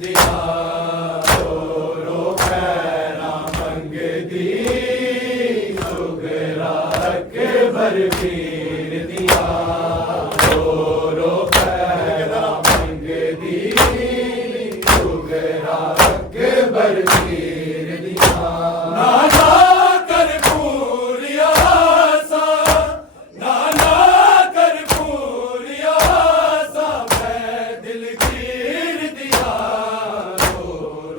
दिया रो खैरा मंग दी सुगरा अकबर पीर दिया रो खैरा मंग दी सुगरा अकबर पीर दिया नाना कर पूरिया सा नाना कर पूरिया सा मैं दिल कीर दिया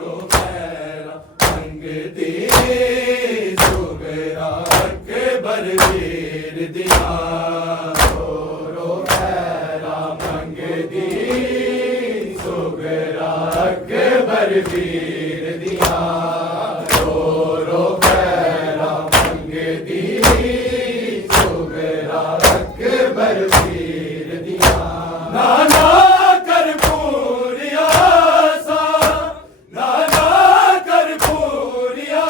रो खैरा मंग दी सुगरा अकबर पीर दिया रो खैरा मंग दी सुगरा अकबर पीर दिया रो खैरा मंग दी सुगरा अकबर पीर दिया नाना कर पूरिया सा नाना कर पूरिया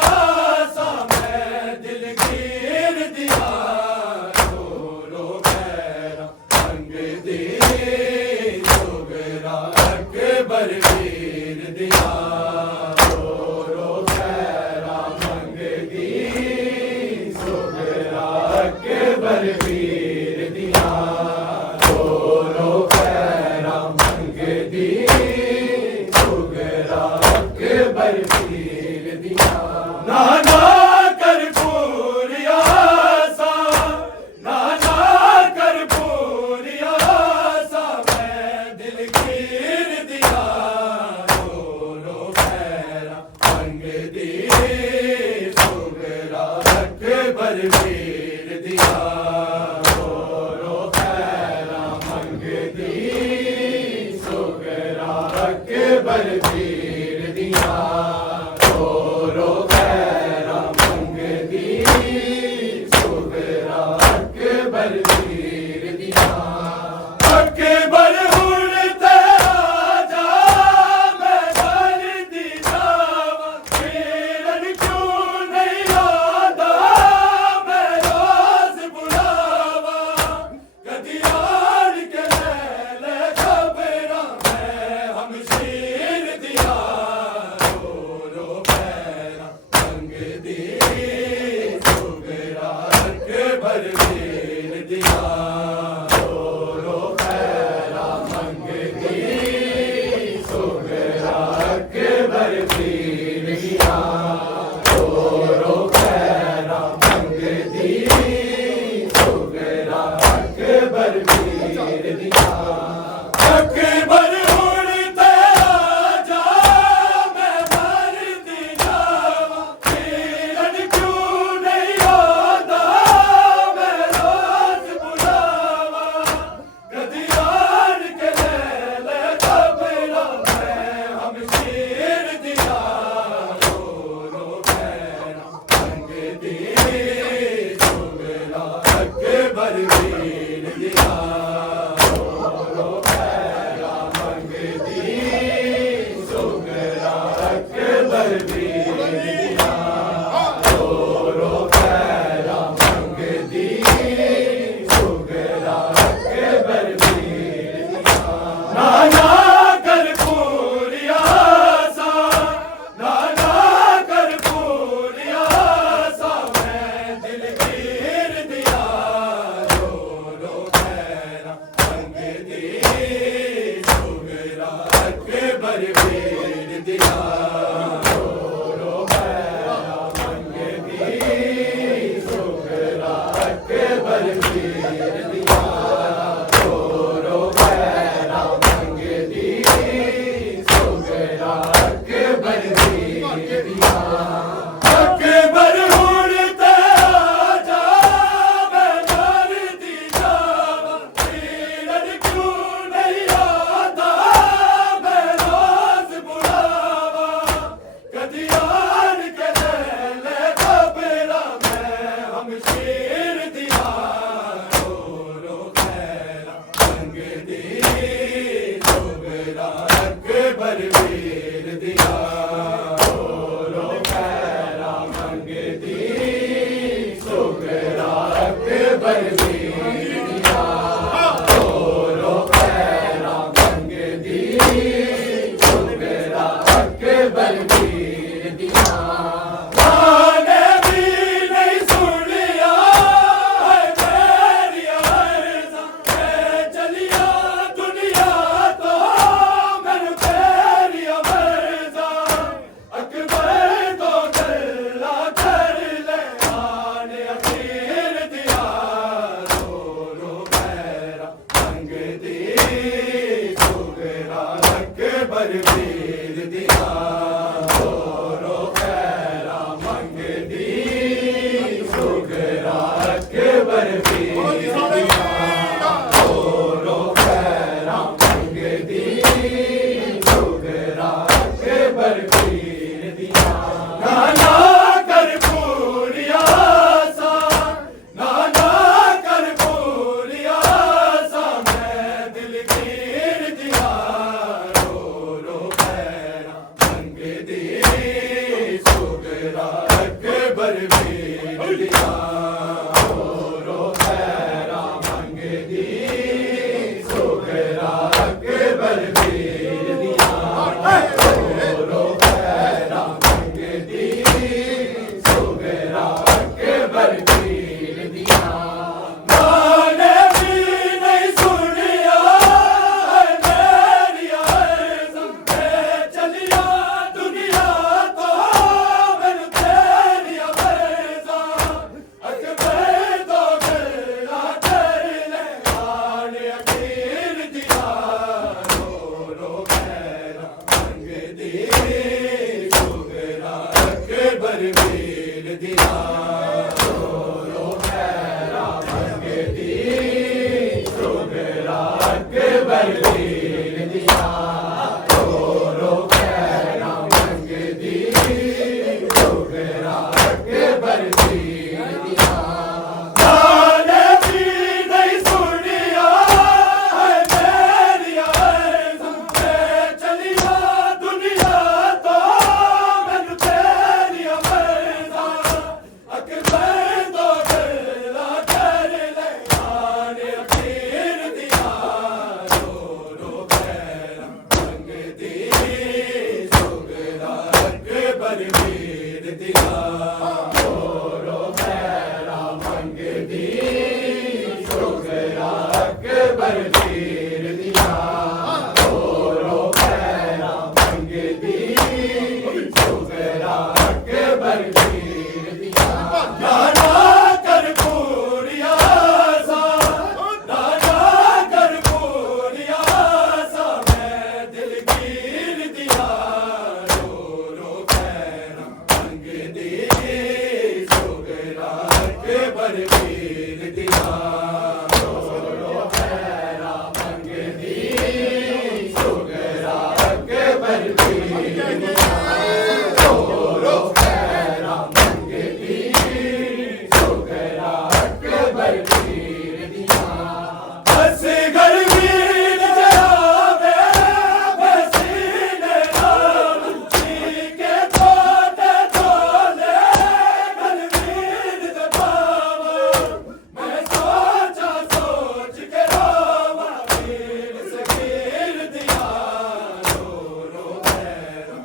सा मैं दिल कीर दिया रो खैरा मंग दी सुगरा अकबर पीर दिया रो खैरा मंग दी सुगरा अकबर पीर दिया रो खैरा मंग दी सुगरा अकबर पीर दिया नाना कर पूरिया सा नाना कर पूरिया सा मैं दिल कीर दिया रो खैरा मंग दी सुगरा अकबर पीर दिया रो खैरा मंग दी सुगरा अकबर पीर दिया रो खैरा मंग दी सुगरा अकबर पीर दिया अकबर हुन तेरा जा मैं बन दी जावा किरण क्यों नहीं आता मैं रोज बुलावा कदी यार के ले खबरा मैं हमशीर दिया रो खैरा मंग दी सुगरा अकबर पीर दिया रो खैरा मंग दी सुगरा अकबर पीर दिया रो खैरा मंग दी सुगरा अकबर पीर दिया अकबर हुन तेरा जा मैं मर दी जावा किरण क्यों नहीं आता मैं रोज बुलावा कदी यार के ले खबरा मैं हमशीर दिया रो खैरा मंग दी सुगरा अकबर पीर दिया रो खैरा मंग दी सुगरा अकबर पीर दिया रो खैरा मंग दी सुगरा अकबर पीर दिया नाना कर पूरिया सा नाना कर पूरिया सा मैं दिल कीर दिया रो खैरा मंग दी सुगरा अकबर पीर दिया रो खैरा मंग दी सुगरा अकबर पीर दिया रो खैरा मंग दी सुगरा अकबर पीर दिया अकबर हुन तेरा जा मैं मर दी जावा किरण क्यों नहीं आता मैं रोज बुलावा कदी यार के ले खबरा मैं हमशीर दिया रो खैरा मंग दी सुगरा अकबर पीर दिया रो खैरा मंग दी सुगरा अकबर पीर दिया रो खैरा मंग दी सुगरा पीर दिया रो खैरा मंगदी सुगरा अकबर पीर दिया रो खैरा मंगदी सुगरा अकबर पीर दिया नाना कर पूरिया सा नाना कर पूरिया सा मैं दिल गिर दिया रो खैरा मंगदी सुगरा अकबर पीर दिया रो खैरा मंगदी सुगरा अकबर पीर दिया रो खैरा मंगदी सुगरा अकबर पीर दिया गाने भी नहीं सुनिया मेरी आज़म पे चलिया दुनिया तो मैनू तेरी फैज़ा अकबर तो गला कर ले गाने अकीर दिया रो खैरा मंगदी सुगरा अकबर पीर दिया रो खैरा मंगदी सुगरा अकबर पीर दिया रो खैरा मंगदी सुगरा अकबर पीर दिया गाने भी नहीं सुनिया मेरी आज़म पे चलिया दुनिया तो मैनू तेरी फैज़ा अकबर तो गला कर ले गाने अकीर दिया रो खैरा मंगदी सुगरा अकबर पीर दिया रो खैरा मंगदी सुगरा अकबर पीर दिया रो खैरा मंगदी सुगरा अकबर पीर दिया नाना कर पूरिया सा नाना कर पूरिया सा मैं दिल गिर दिया रो खैरा मंगदी सुगरा अकबर पीर दिया रो खैरा मंगदी सुगरा अकबर पीर दिया रो खैरा मंगदी सुगरा अकबर पीर दिया असगर वीर जरावे बसीने नाम के तोते तोले गलवीर दबावा मैं सोचा सोच के रोवा वीर से गिर दिया रो खैरा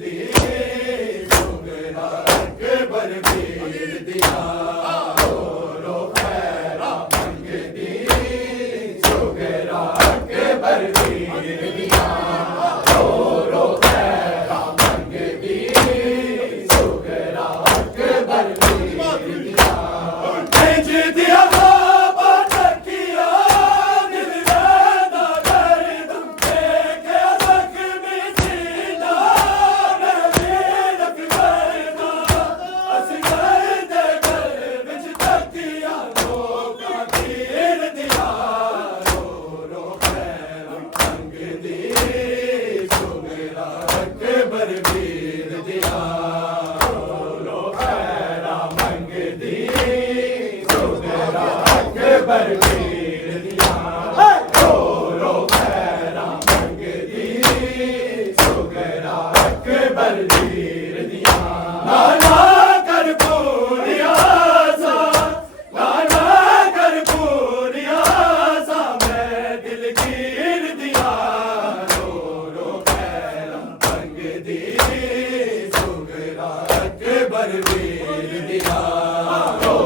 दी सुगरा अकबर वीर दिया रो खैरा मंग दी सुगरा अकबर वीर दिया रो खैरा मंग दी सुगरा अकबर वीर दिया भेज दिया बाबा तकिया दिल रहना दर्द देखे जख्मी सीना मेरे अकबर दा असगर दे घर विच तकिया लोका तीर दिया रो खैरा मंग दी सुगरा अकबर वीर दिया रो खैरा मंग दी सुगरा अकबर वीर दिया रो खैरा मंग दी सुगरा अकबर वीर दिया नाना कर पूरिया सा नाना कर पूरिया सा मैं दिल गिर दिया रो खैरा मंग दी सुगरा अकबर वीर दिया रो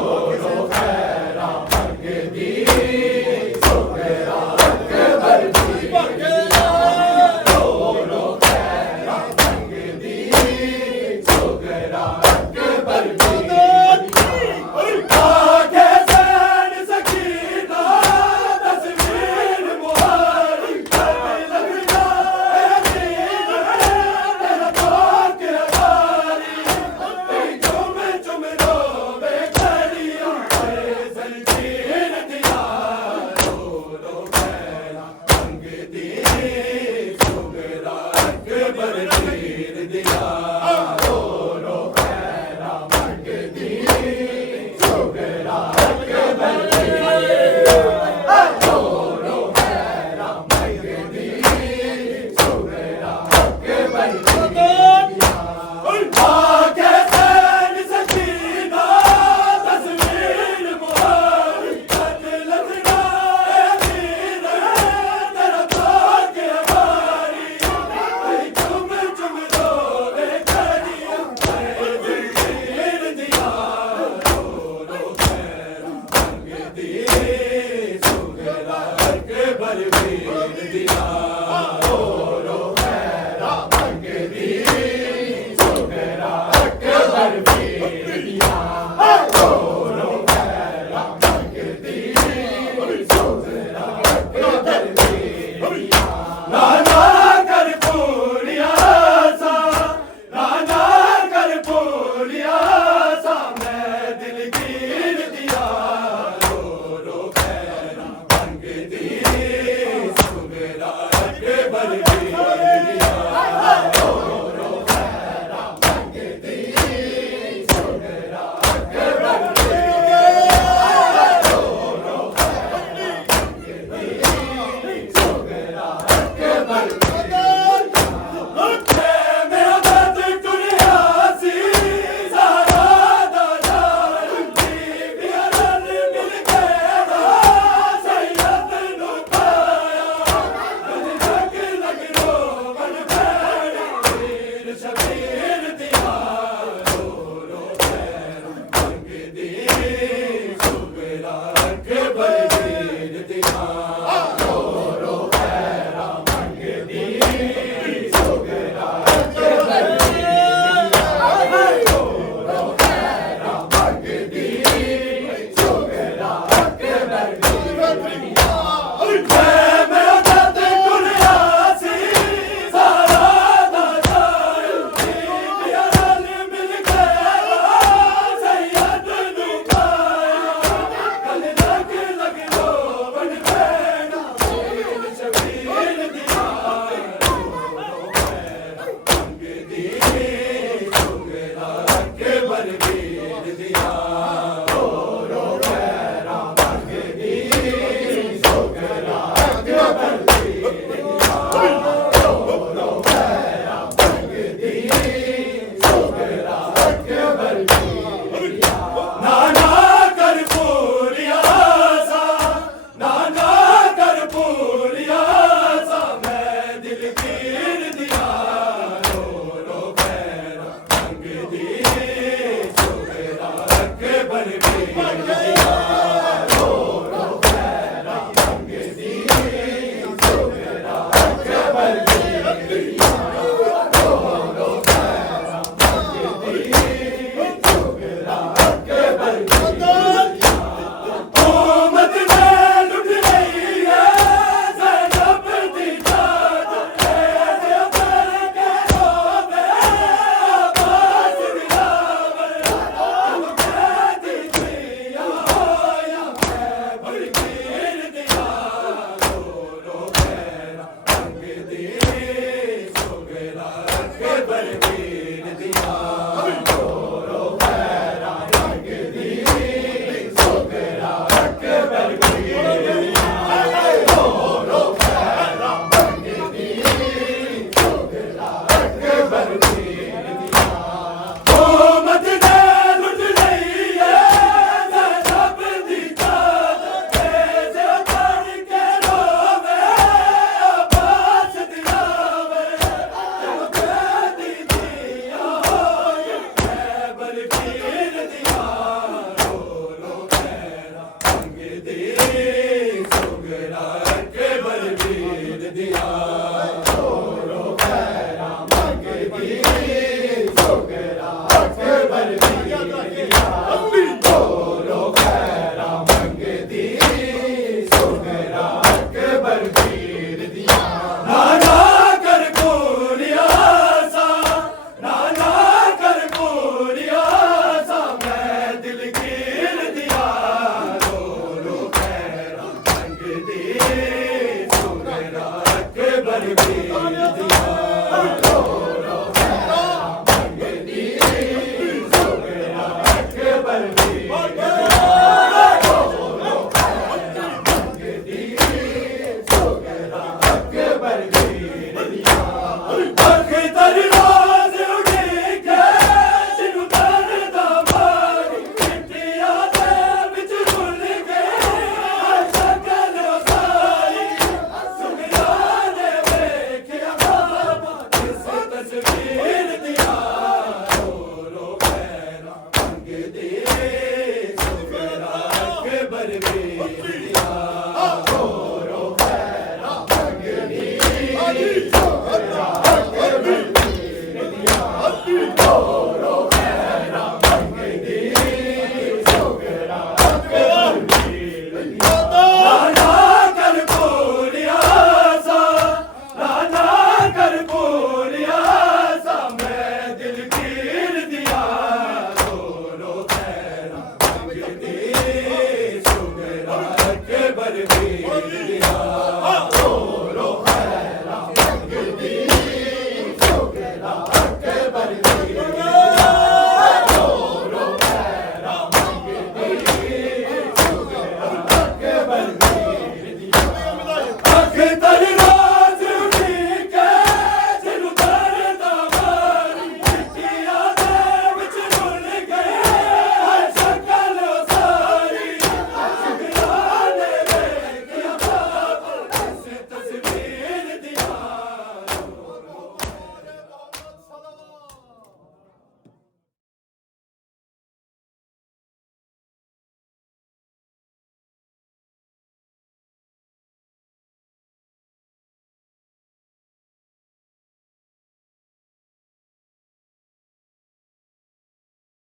खैरा मंग दी सुगरा अकबर वीर दिया रो खैरा मंग दी सुगरा